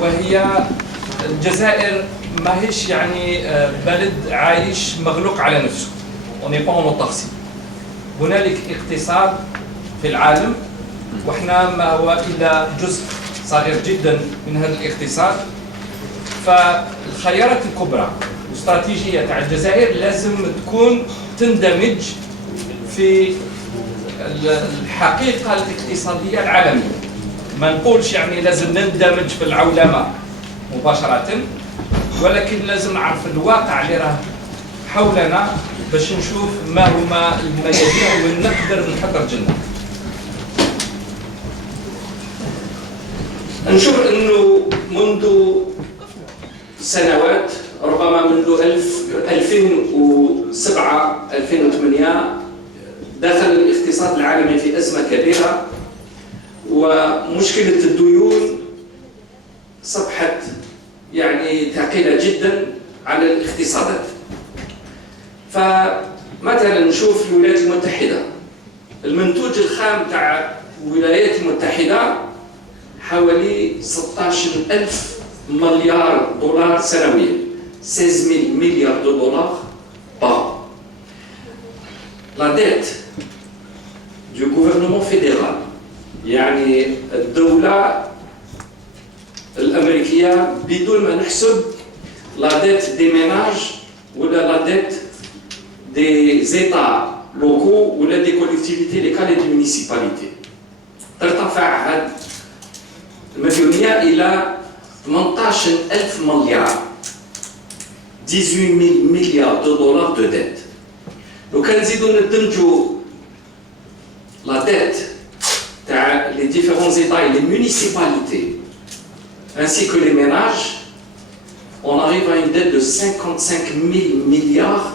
وهي الجزائر ماهيش يعني بلد عايش مغلوق على نفسه. On n'est pas en autarcie. هنالك اقتصاد في العالم واحنا ما هو الا جزء صغير جدا من هذا الاقتصاد. فالخيارات الكبرى والاستراتيجيه تاع الجزائر لازم تكون تندمج في الحقيقه الاقتصاديه العالميه. ما نقولش يعني لازم نندمج في العولمه مباشره، ولكن لازم نعرف الواقع اللي راه حولنا باش نشوف ما هما الميادين وين نقدر نحضر جنة. نشوف انه منذ سنوات، ربما منذ 2007 2008 دخل الاقتصاد العالمي في أزمة كبيرة، ومشكلة الديون صبحت يعني ثقيلة جدا على الاقتصادات. فمثلا نشوف الولايات المتحدة، المنتوج الخام تاع الولايات المتحدة حوالي 16,000 مليار دولار سنويا، 16,000 مليار دولار par. La dette du gouvernement fédéral، يعني الدولة الأمريكية بدون ما نحسب la dette des ménages ولا la dette des États locaux ou des collectivités locales et des municipalités. ترتفع هذه المديونية إلى 18,000 مليار، 18,000 مليار دولار de dette. لو كان نزيدو ندمجو la dette تاع les différents États et les municipalités ainsi que les ménages, on arrive à une dette de 55,000 milliards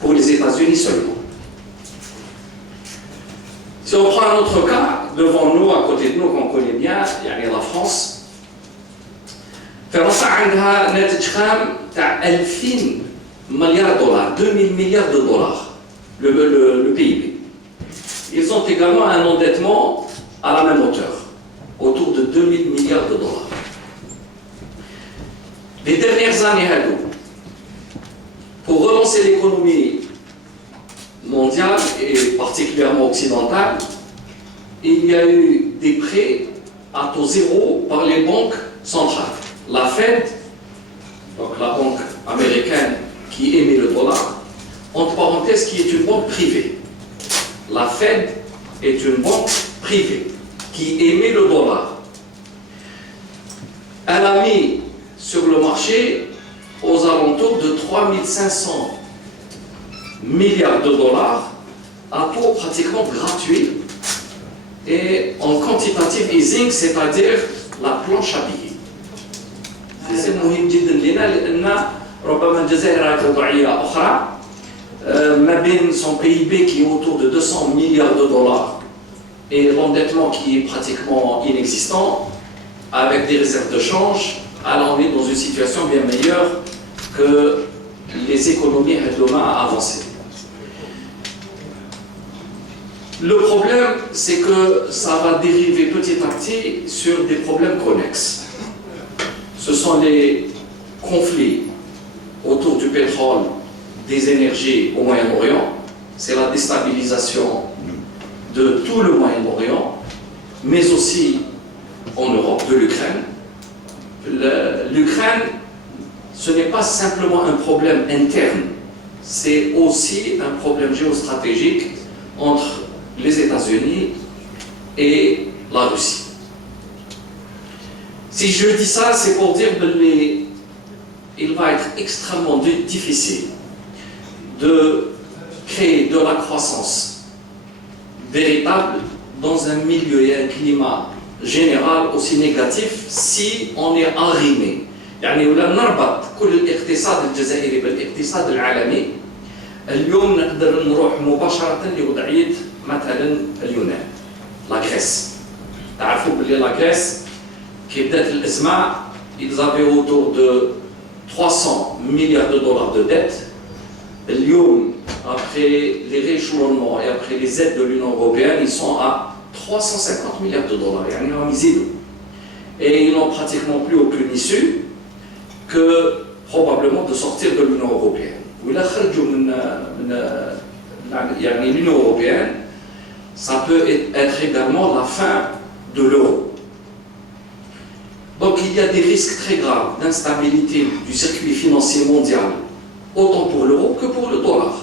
pour les États-Unis seulement. Si on prend un autre cas, devant nous, à côté de nous, qu'on connaît bien, il y a la France. فرنسا عندها ناتج خام تاع 2,000 مليار دولار، 2,000 milliards de dollars, le PIB. Ils ont également un endettement à la même hauteur, autour de 2,000 milliards de dollars. Les dernières années, pour relancer l'économie mondiale et particulièrement occidentale, il y a eu des prêts à taux zéro par les banques centrales. La Fed, donc la banque américaine qui émet le dollar, entre parenthèses, qui est une banque privée. La Fed est une banque privée qui émet le dollar. Elle a mis sur le marché aux alentours de 3,500 milliards de dollars à taux pratiquement gratuit et en quantitative easing, c'est-à-dire la planche à billets. C'est مهم جدا لنا لأن ربما الجزائر وضعية أخرى ما بين son PIB qui est autour de 200 milliards de dollars et l'endettement qui est pratiquement inexistant, avec des réserves de change, alors on est dans une situation bien meilleure que les économies avancées. Le problème, c'est que ça va dériver petit à petit sur des problèmes connexes. Ce sont les conflits autour du pétrole, des énergies au Moyen-Orient. C'est la déstabilisation de tout le Moyen-Orient, mais aussi en Europe, de l'Ukraine. L'Ukraine, ce n'est pas simplement un problème interne, c'est aussi un problème géostratégique entre les États-Unis et la Russie. Si je dis ça, c'est pour dire qu'il va être extrêmement difficile de créer de la croissance véritable dans un milieu et un climat général aussi négatif si on est arrimé. يعني ولا نربط كل الاقتصاد الجزائري بالاقتصاد العالمي، اليوم نقدر نروح مباشرة لوضعية مثلا اليونان، لا غريس. تعرفوا باللي لا غريس كي بدات الأزمة ils avaient autour de 300 milliards de dollars de dette. اليوم après les rééchelonnements et après les aides de l'Union européenne, ils sont à 350 milliards de dollars. يعني هم يزيدوا. et ils n'ont pratiquement plus aucune issue que probablement de sortir de l'Union européenne. L'Union européenne, ça peut être également la fin de l'euro. Donc il y a des risques très graves d'instabilité du circuit financier mondial, autant pour l'euro que pour le dollar.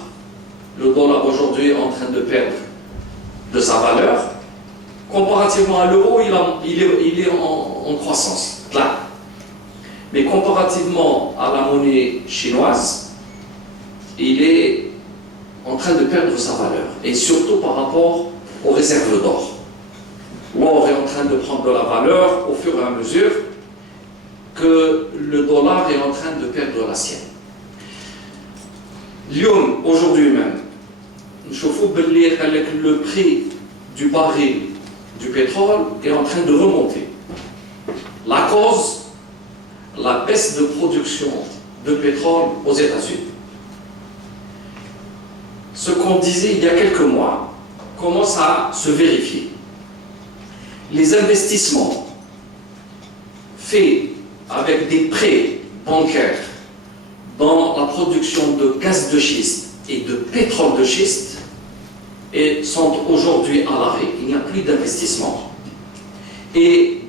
Le dollar aujourd'hui est en train de perdre de sa valeur. Comparativement à l'euro, il est en croissance, là. Mais comparativement à la monnaie chinoise, il est en train de perdre sa valeur. Et surtout par rapport aux réserves d'or. L'or est en train de prendre de la valeur au fur et à mesure que le dollar est en train de perdre la sienne. Lyon, aujourd'hui même, le prix du baril du pétrole est en train de remonter. La cause, la baisse de production de pétrole aux États-Unis. Ce qu'on disait il y a quelques mois commence à se vérifier. Les investissements faits avec des prêts bancaires dans la production de gaz de schiste et de pétrole de schiste sont aujourd'hui à l'arrêt. Il n'y a plus d'investissement. Et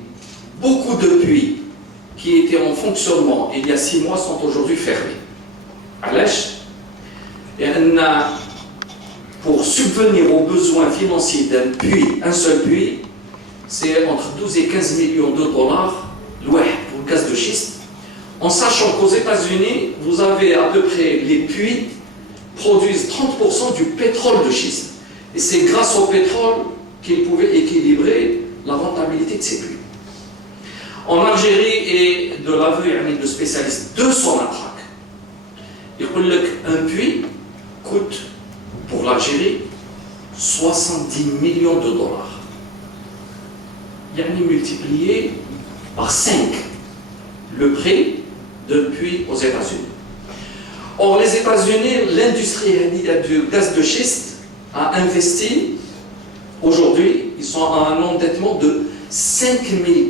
beaucoup de puits qui étaient en fonctionnement il y a 6 mois sont aujourd'hui fermés. Pour subvenir aux besoins financiers d'un puits, un seul puits, c'est entre 12 et 15 millions de dollars pour le gaz de schiste, en sachant qu'aux États-Unis, vous avez à peu près, les puits produisent 30% du pétrole de schiste. Et c'est grâce au pétrole qu'ils pouvaient équilibrer la rentabilité de ces puits. En Algérie, et de l'aveu de spécialistes de son attraque, un puits coûte pour l'Algérie 70 millions de dollars. Il y a multiplié par 5 le prix d'un puits aux États-Unis. Or, les États-Unis, l'industrie du gaz de schiste a investi, aujourd'hui, ils sont à un endettement de 5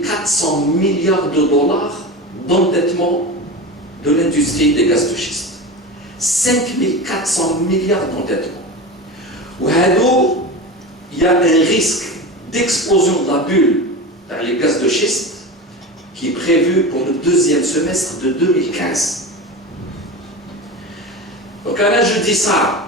400 milliards de dollars d'endettement de l'industrie des gaz de schiste. 5 400 milliards d'endettement. Il y a un risque d'explosion de la bulle dans les gaz de schiste qui est prévu pour le 2e semestre de 2015. Donc là, je dis ça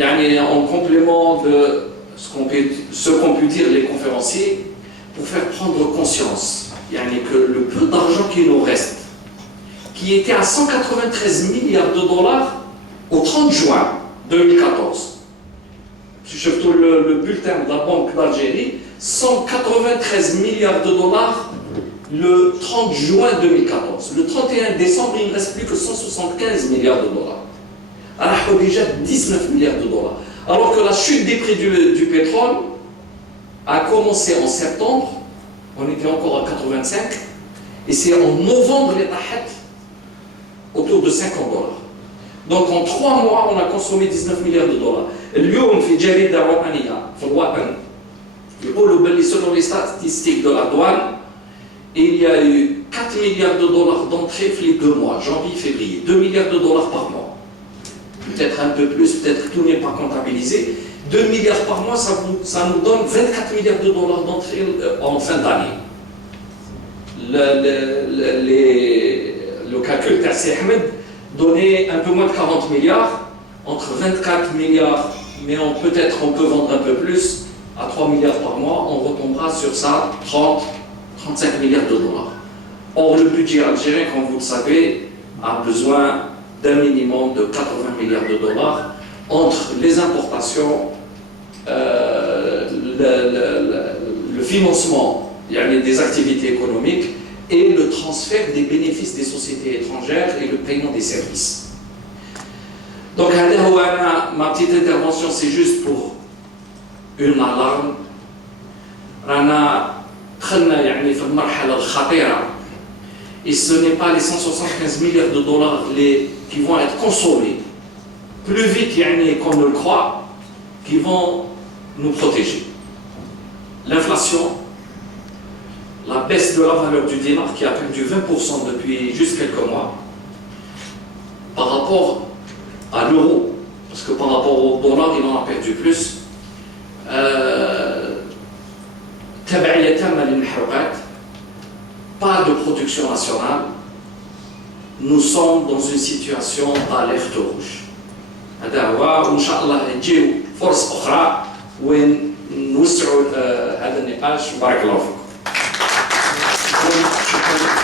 en complément de ce qu'ont pu dire les conférenciers pour faire prendre conscience que le peu d'argent qui nous reste, qui était à 193 milliards de dollars au 30 juin 2014, surtout le bulletin de la Banque d'Algérie, 193 milliards de dollars le 30 juin 2014. Le 31 décembre, il ne reste plus que 175 milliards de dollars. Alors déjà 19 milliards de dollars. Alors que la chute des prix du pétrole a commencé en septembre, on était encore à 85, et c'est en novembre les tahat autour de 50 dollars. Donc en 3 mois, on a consommé 19 milliards de dollars. اليوم في جريدة وطنية في الوطن يقولوا باللي selon les statistiques de la douane, il y a eu 4 milliards de dollars d'entrée les 2 mois, janvier-février, 2 milliards de dollars par mois. Peut-être un peu plus, peut-être que tout n'est pas comptabilisé. 2 milliards par mois, ça nous donne 24 milliards de dollars d'entrée en fin d'année. Le calcul d'Assi Ahmed donnait un peu moins de 40 milliards, entre 24 milliards, mais peut-être on peut vendre un peu plus, à 3 milliards par mois, on retombera sur ça 35 milliards de dollars. Or, le budget algérien, comme vous le savez, a besoin d'un minimum de 80 milliards de dollars entre les importations, le financement des activités économiques et le transfert des bénéfices des sociétés étrangères et le paiement des services. Donc, ma petite intervention, c'est juste pour une alarme. Et ce n'est pas les 175 milliards de dollars qui vont être consommés plus vite qu'on ne le croit, qui vont nous protéger. L'inflation, la baisse de la valeur du dinar qui a perdu 20% depuis juste quelques mois par rapport à l'euro, parce que par rapport au dollar, il en a perdu plus. تبعية تامة للمحروقات, pas de production nationale, nous sommes dans une situation d'alerte rouge. هذا هو, وإن شاء الله تجيو فرص أخرى وين نوسعوا هذا النقاش, وبارك الله فيكم. شكرا.